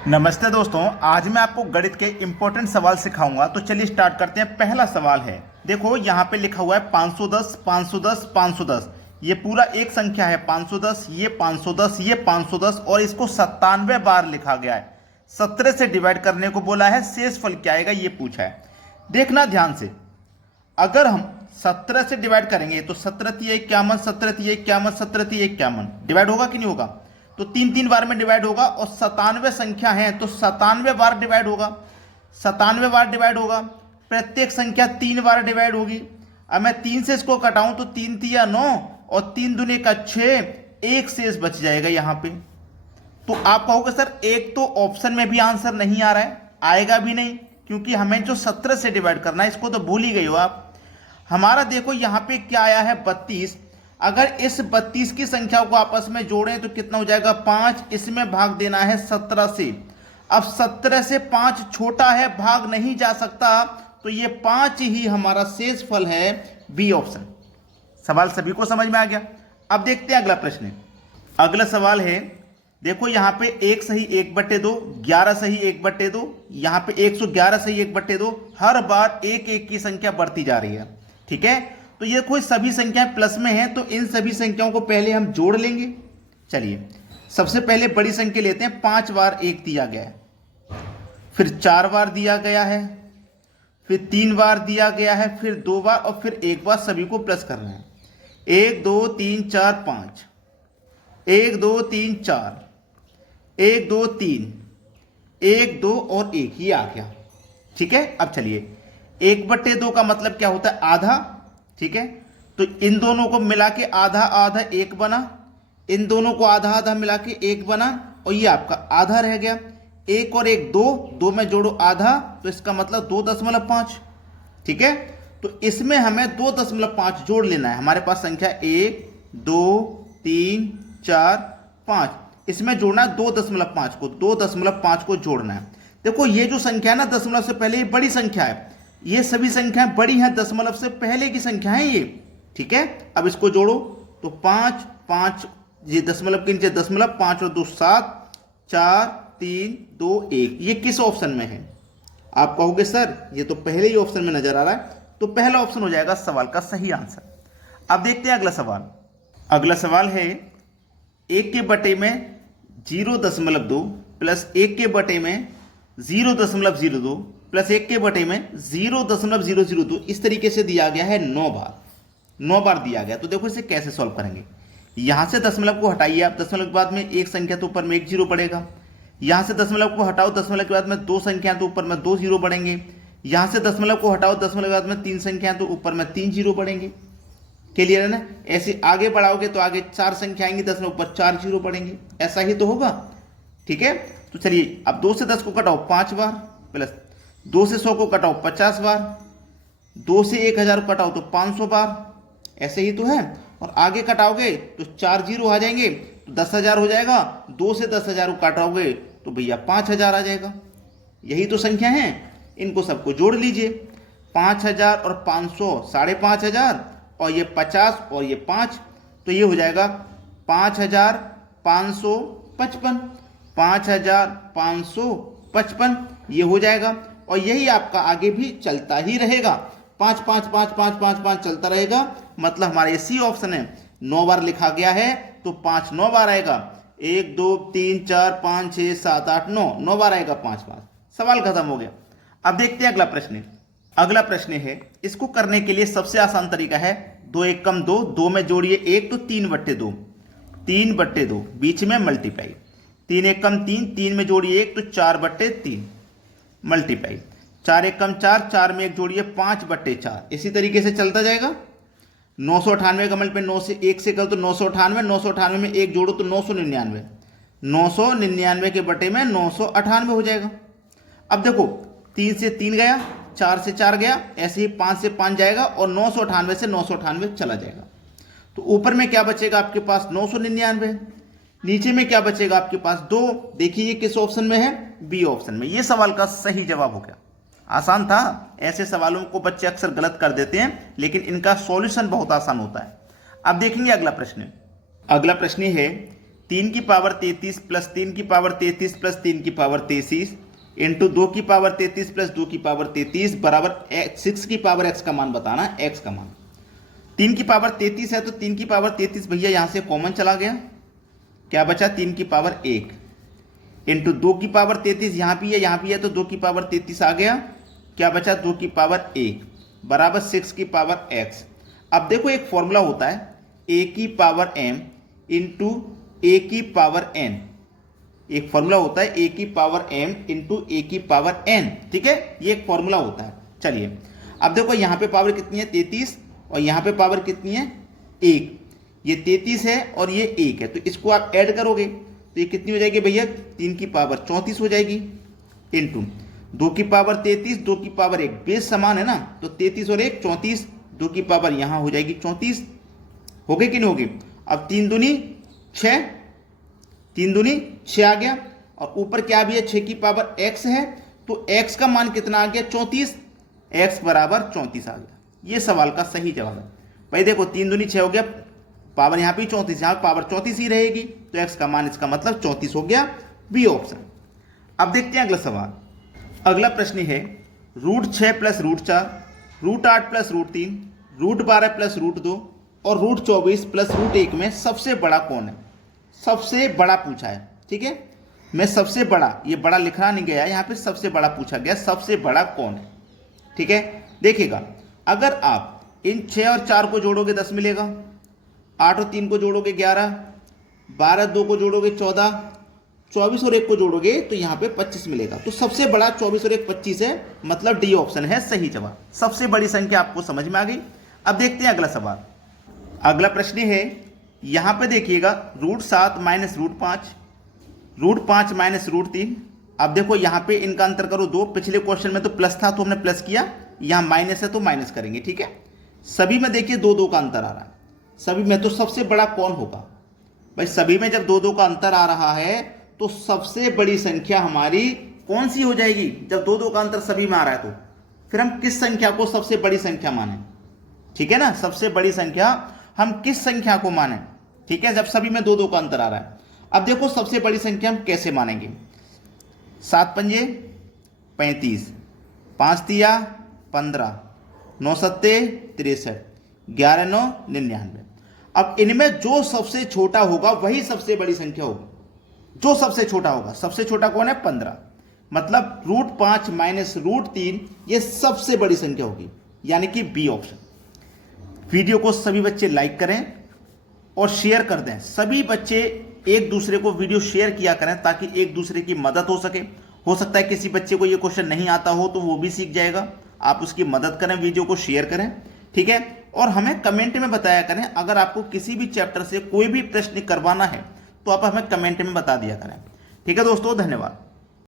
नमस्ते दोस्तों, आज मैं आपको गणित के इंपॉर्टेंट सवाल सिखाऊंगा। तो चलिए स्टार्ट करते हैं। पहला सवाल है, देखो यहाँ पे लिखा हुआ है 510 510 510। ये पूरा एक संख्या है 510, ये 510, ये 510 और इसको 97 बार लिखा गया है। 17 से डिवाइड करने को बोला है, शेषफल क्या आएगा ये पूछा है। देखना ध्यान से, अगर हम 17 से डिवाइड करेंगे तो 17 तिया 51, 17 तिया 51, 17 तिया 51 डिवाइड होगा कि नहीं होगा? तो तीन तीन बार में डिवाइड होगा और 97 संख्या है तो 97 बार डिवाइड होगा। 97 बार डिवाइड होगा, प्रत्येक संख्या 3 बार डिवाइड होगी। अब मैं 3 से इसको कटाऊं तो 3 तिया 9 और 3 दूनी का 6, एक शेष बच जाएगा यहां पे। तो आप कहोगे सर एक तो ऑप्शन में भी आंसर नहीं आ रहा है, आएगा भी नहीं क्योंकि हमें जो 17 से डिवाइड करना है इसको तो भूल ही गए हो आप। हमारा देखो यहाँ पे क्या आया है 32। अगर इस 32 की संख्या को आपस में जोड़ें तो कितना हो जाएगा 5। इसमें भाग देना है 17 से। अब 17 से 5 छोटा है, भाग नहीं जा सकता, तो ये 5 ही हमारा शेष फल है, बी ऑप्शन। सवाल सभी को समझ में आ गया। अब देखते हैं अगला प्रश्न। अगला सवाल है, देखो यहाँ पे 1 सही 1/2, 11 सही 1/2, यहाँ पे 111 सही 1/2। हर बार एक एक की संख्या बढ़ती जा रही है, ठीक है। तो ये कोई सभी संख्याएं प्लस में हैं, तो इन सभी संख्याओं को पहले हम जोड़ लेंगे। चलिए सबसे पहले बड़ी संख्या लेते हैं। 5 बार 1 दिया गया है, फिर 4 बार दिया गया है, फिर 3 बार दिया गया है, फिर 2 बार और फिर 1 बार। सभी को प्लस करना है। 1 2 3 4 5, 1 2 3 4, 1 2 3, 1 2 और 1, ये आ गया, ठीक है। अब चलिए 1/2 का मतलब क्या होता है? आधा, ठीक है। तो इन दोनों को मिला के आधा आधा 1 बना, इन दोनों को आधा आधा मिला के 1 बना और ये आपका आधा रह गया। 1 और 1 2, 2 में जोड़ो आधा, तो इसका मतलब 2.5, ठीक है। तो इसमें हमें 2.5 जोड़ लेना है। हमारे पास संख्या 1 2 3 4 5, इसमें जोड़ना है 2.5 को, 2.5 को जोड़ना है। देखो ये जो संख्या है ना, दशमलव से पहले, ये बड़ी संख्या है। ये सभी संख्याएं बड़ी हैं, दशमलव से पहले की संख्या है ये, ठीक है। अब इसको जोड़ो तो 5 5, ये दशमलव के नीचे दशमलव, 5 और 2 7, 4 3 2 1। ये किस ऑप्शन में है? आप कहोगे सर ये तो पहले ही ऑप्शन में नजर आ रहा है, तो पहला ऑप्शन हो जाएगा सवाल का सही आंसर। अब देखते हैं अगला सवाल। अगला सवाल है, 1 के बटे में 0.2 प्लस 1 के बटे में 0.02 प्लस 1 के बटे में 0.002, इस तरीके से दिया गया है 9 बार दिया गया। तो देखो इसे कैसे सॉल्व करेंगे। यहां से दशमलव को हटाइए आप, दशमलव के बाद में एक संख्या तो ऊपर में 1 0 पड़ेगा। यहां से दशमलव को हटाओ, दशमलव के बाद में 2 संख्या तो ऊपर में 2 0 बढ़ेंगे। यहां से दशमलव को हटाओ, दशमलव के बाद में 3 संख्या तो ऊपर में 3 0 बढ़ेंगे। क्लियर है ना? ऐसे आगे बढ़ाओगे तो आगे 4 संख्या आएंगी, दशमलव ऊपर 4 0 बढ़ेंगे, ऐसा ही तो होगा, ठीक है। तो चलिए अब 2 से 10 को कटाओ 5 बार, प्लस 2 से 100 को कटाओ 50 बार, 2 से 1000 को कटाओ तो 500 बार, ऐसे ही तो है। और आगे कटाओगे तो 4 0 आ जाएंगे तो 10,000 हो जाएगा। 2 से 10,000 को काटोगे तो भैया 5,000 आ जाएगा। यही तो संख्या है, इनको सबको जोड़ लीजिए। 5,000 और 500 5,500, और ये 50 और ये 5, तो ये हो जाएगा 5,555, 5,555 ये हो जाएगा। और यही आपका आगे भी चलता ही रहेगा, 5 5 5 5 5 5 चलता रहेगा। मतलब हमारा इसी ऑप्शन है, 9 बार लिखा गया है तो 5 9 बार आएगा। 1 2 3 4 5 6 7 8 9 बार आएगा, 5 5। सवाल खत्म हो गया। अब देखते हैं अगला प्रश्न। अगला प्रश्न है, इसको करने के लिए सबसे आसान तरीका है 2 1 कम 2, 2 में जोड़िए 1 तो 3/2, 3/2 बीच में मल्टीप्लाई, 3 1 कम 3, 3 में जोड़िए 1 तो 4/3 मल्टीप्लाई, 4 1 कम 4, 4 में 1 जोड़िए 5/4। इसी तरीके से चलता जाएगा। 998 का मल्टीप्लाई 9 से 1 से करो तो 998, 998 में 1 जोड़ो तो 999, 999 के बटे में 998 हो जाएगा। अब देखो 3 से 3 गया, 4 से 4 गया, ऐसे ही 5 से 5 जाएगा और 998 से 998 चला जाएगा। तो ऊपर में क्या बचेगा आपके पास 999, नीचे में क्या बचेगा आपके पास 2। देखिए ये किस ऑप्शन में है? बी ऑप्शन में। ये सवाल का सही जवाब हो गया। आसान था, ऐसे सवालों को बच्चे अक्सर गलत कर देते हैं, लेकिन इनका सॉल्यूशन बहुत आसान होता है। अब देखेंगे अगला प्रश्न। अगला प्रश्न है 3 की पावर 33 प्लस 3 की पावर 33 प्लस 3 की पावर 33 इंटू 2 की पावर 33 प्लस 2 की पावर 33 बराबर 6 की पावर x का मान बताना, x का मान। 3 की पावर 33 है तो 3 की पावर 33 भैया यहां से कॉमन चला गया, क्या बचा 3 की पावर 1 इंटू 2 की पावर 33 यहां भी है तो 2 की पावर 33 आ गया, क्या बचा 2 की पावर 1 बराबर 6 की पावर x। अब देखो एक फॉर्मूला होता है a की पावर m इंटू a की पावर n, एक फॉर्मूला होता है a की पावर m इंटू a की पावर n, ठीक है, ये एक फॉर्मूला होता है। चलिए अब देखो यहां पे पावर कितनी है 33 और यहां पे पावर कितनी है 1, ये 33 है और ये 1 है, तो इसको आप ऐड करोगे तो ये कितनी हो जाएगी भैया 3 की पावर 34 हो जाएगी इंटू 2 की पावर 33 2 की पावर 1, बेस समान है ना, तो 33 और 1 34, 2 की पावर यहां हो जाएगी 34, हो गई कि नहीं होगी। अब 3 दूनी 6, 3 दूनी 6 आ गया और ऊपर क्या भी है 6 की पावर x है, तो x का मान कितना आ गया 34, x बराबर 34 आ गया। ये सवाल का सही जवाब है भाई। देखो 3 दूनी 6 हो गया, पावर यहां पे 34, यहां पावर 34 ही रहेगी, तो x का मान इसका मतलब 34 हो गया, बी ऑप्शन। अब देखते हैं अगला सवाल। अगला प्रश्न है √6 प्लस √4, √8 प्लस √3, √12 प्लस √2 और √24 प्लस √1 में सबसे बड़ा कौन है। सबसे बड़ा पूछा है, ठीक है, मैं सबसे बड़ा, ये बड़ा लिखना नहीं गया, यहां पे सबसे बड़ा पूछा गया, सबसे बड़ा कौन है, ठीक है। देखिएगा अगर आप इन 6 और 4 को जोड़ोगे 10 मिलेगा, 8 और 3 को जोड़ोगे 11, 12 2 को जोड़ोगे 14, 24 और 1 को जोड़ोगे तो यहां पे 25 मिलेगा। तो सबसे बड़ा 24 और 1 25 है, मतलब डी ऑप्शन है सही जवाब। सबसे बड़ी संख्या आपको समझ में आ गई। अब देखते हैं अगला सवाल। अगला प्रश्न है, यहां पे देखिएगा √7 माइनस √5, √5 माइनस √3। अब देखो यहां पे इनका अंतर करो 2, पिछले क्वेश्चन में तो प्लस था तो हमने प्लस किया, यहां माइनस है तो माइनस करेंगे, ठीक है। सभी में देखिए 2 का अंतर आ रहा है, सभी में, तो सबसे बड़ा कौन होगा भाई। सभी में जब 2 का अंतर आ रहा है तो सबसे बड़ी संख्या हमारी कौन सी हो जाएगी। जब 2 का अंतर सभी में आ रहा है तो फिर हम किस संख्या को सबसे बड़ी संख्या माने, ठीक है ना। सबसे बड़ी संख्या हम किस संख्या को माने, ठीक है, जब सभी में 2 का अंतर आ रहा है। अब देखो सबसे बड़ी संख्या हम कैसे मानेंगे। 7 पंजे 35, 5 तिया 15, 9 सत्ते 63, 11 9 99। अब इनमें जो सबसे छोटा होगा वही सबसे बड़ी संख्या होगी, जो सबसे छोटा होगा। सबसे छोटा कौन है 15, मतलब √5 माइनस √3 ये सबसे बड़ी संख्या होगी, यानी कि बी ऑप्शन। वीडियो को सभी बच्चे लाइक करें और शेयर कर दें, सभी बच्चे एक दूसरे को वीडियो शेयर किया करें ताकि एक दूसरे की मदद हो सके। हो सकता है किसी बच्चे को ये क्वेश्चन नहीं आता हो तो वो भी सीख जाएगा, आप उसकी मदद करें, वीडियो को शेयर करें, ठीक है। और हमें कमेंट में बताया करें, अगर आपको किसी भी चैप्टर से कोई भी प्रश्न करवाना है तो आप हमें कमेंट में बता दिया करें, ठीक है दोस्तों, धन्यवाद।